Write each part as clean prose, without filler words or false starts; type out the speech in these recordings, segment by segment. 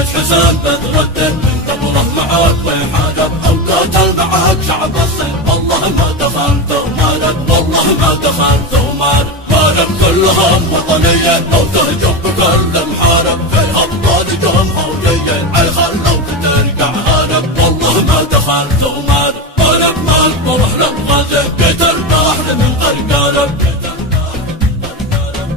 خرج حسين بدر الدين من قبره معاك ويحارب او قاتل معاك شعب الصين والله ما دخلت ومالك والله ما دخلت ومالك مالك كلهم وطنيين لو تهجم بكل محارب في ابطال جمهوريين عي خلوك ترجع هارب والله ما دخلت ومالك مالك مالك بروح لبغازي بيت البحر من غرقارب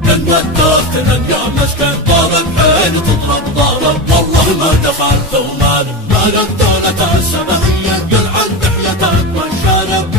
من ودوك من يا مسكين ضارب حين تضرب ضارب والله ما دخلت ومالك مالك دولة السبعية قل عن دحيتك والشارب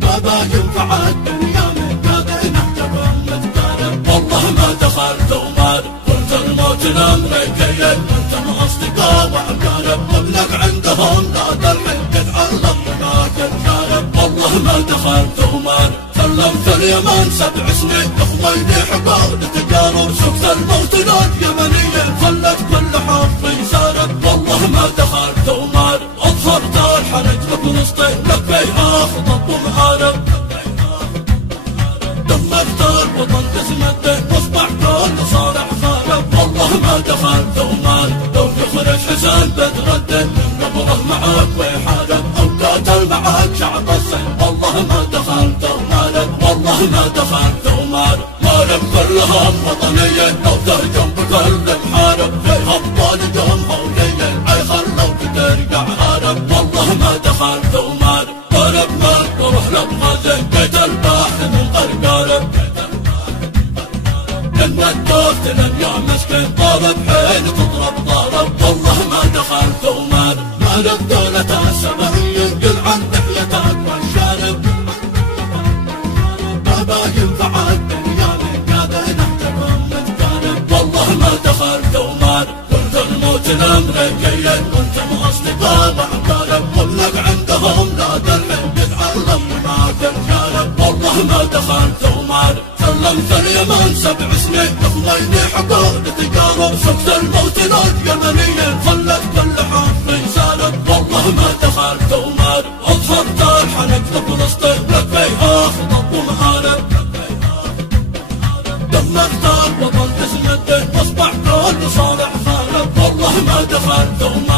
بابا ينفع الدنيا من قاضي نحجب متقارب والله ما دخلت ومالك قلت الموت الامريكيين انتم اصدقاء واقارب ابنك عندهم لا الحين يتعلق بناك الشارب والله ما دخلت ومالك سلمت اليمن 7 سنين اخويني حقول تجارب سكت الموت اليمنية خلت كل حظي سارب والله ما دخلت ومالك اظهرت الحرج لفلسطين لك فيها خطط ومحارب دمرت الوطن باسم الدين واصبح كل صالح خارب والله ما دخلت ومالك لو تخرج حسين بدر الدين من قبره معاك ويحارب او قاتل معاك شعب الصين والله ما دخلت ومالك والله ما دخلت ومالك مالك كلهم وطنيين لو تهجم بكل محارب في ابطال جمهوريين عي خلوك ترجع هارب والله ما دخلت ومالك مالك مالك بروح لبغازي بيت البحر من غرقارب من ودوك تنم يا مسكين ضارب حين تضرب ضارب والله ما دخلت ومالك مالك دولة السبعية قل عن دحيتك والشارب بابا ينفع الدنيا من قاضي نحجب متقارب والله ما دخلت ومالك قلت الموت الامريكيين وانتم اصدقاء واقارب وابنك عندهم لا الحين يتعلم معاك الشارب والله ما دخلت ومالك سلمت اليمن 7 سنين اخويني حقول تجارب سكت الموت اليمنية خلت كل حظي سارب والله ما دخلت ومالك اظهرت الحرج لفلسطين لك فيها خطط ومحارب دمرت الوطن باسم الدين واصبح كل صالح خارب والله ما دخلت ومالك